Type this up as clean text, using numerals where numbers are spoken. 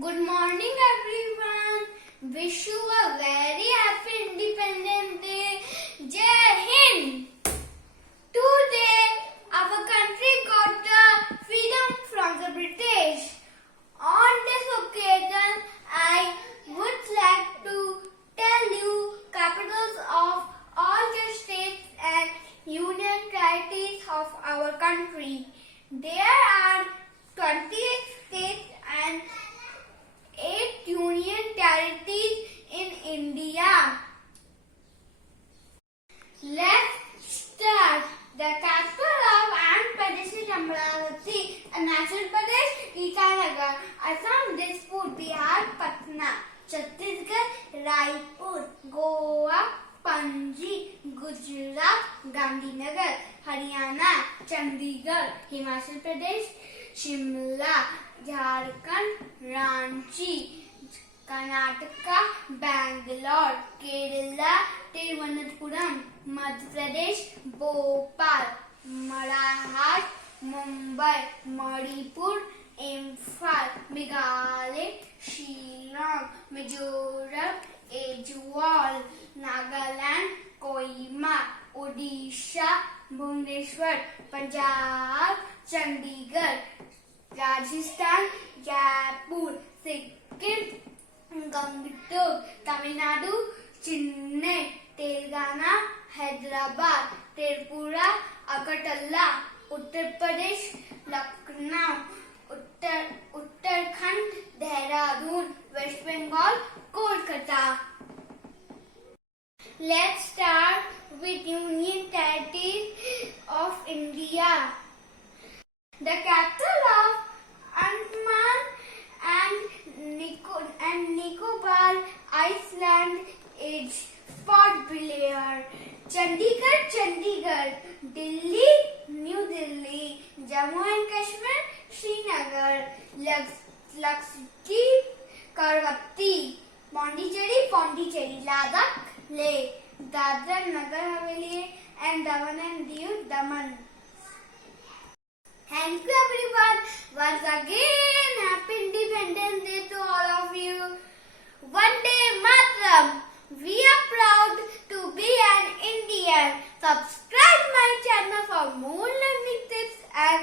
Good morning everyone. Wish you a very happy Independence Day. Jai Hind. Today our country got the freedom from the British. On this occasion I would like to tell you capitals of all the states and union territories of our country. There are 28 states and 8 union territories in India. Let's start. The capital of Andhra Pradesh is Amravati, Arunachal Pradesh, Itanagar, Assam, Dispur, Bihar, Patna, Chhattisgarh, Raipur, Goa, Panji, Gujarat, Gandhinagar, Haryana, Chandigarh, Himachal Pradesh, Shimla, Jharkhand, Ranchi, Karnataka, Bangalore, Kerala, Thiruvananthapuram, Madhya Pradesh, Bhopal, Maharashtra, Mumbai, Manipur, Imphal, Meghalaya, Shillong, Mizoram, Aizawl, Nagaland, Kohima, Odisha, Bhubaneswar, Punjab, Chandigarh, Rajasthan, Jaipur, Sikkim, Coimbatore, Tamil Nadu, Chennai, Telangana, Hyderabad, Tripura, Agartala, Uttar Pradesh, Lucknow, Uttarakhand, Dehradun, West Bengal, Kolkata. Let's start with Union Territories of India. The capital of Andaman and Nicobar Island is Port Blair. Chandigarh, Chandigarh, Delhi, New Delhi, Jammu and Kashmir, Srinagar, Lakshadweep, Karavatti, Pondicherry, Pondicherry, Ladakh, Leh, Dadra, Nagar Haveli, and Daman and Diu, Daman. Thank you everyone. Once again, Happy Independence Day to all of you. Vande Mataram. We are proud to be an Indian. Subscribe my channel for more learning tips and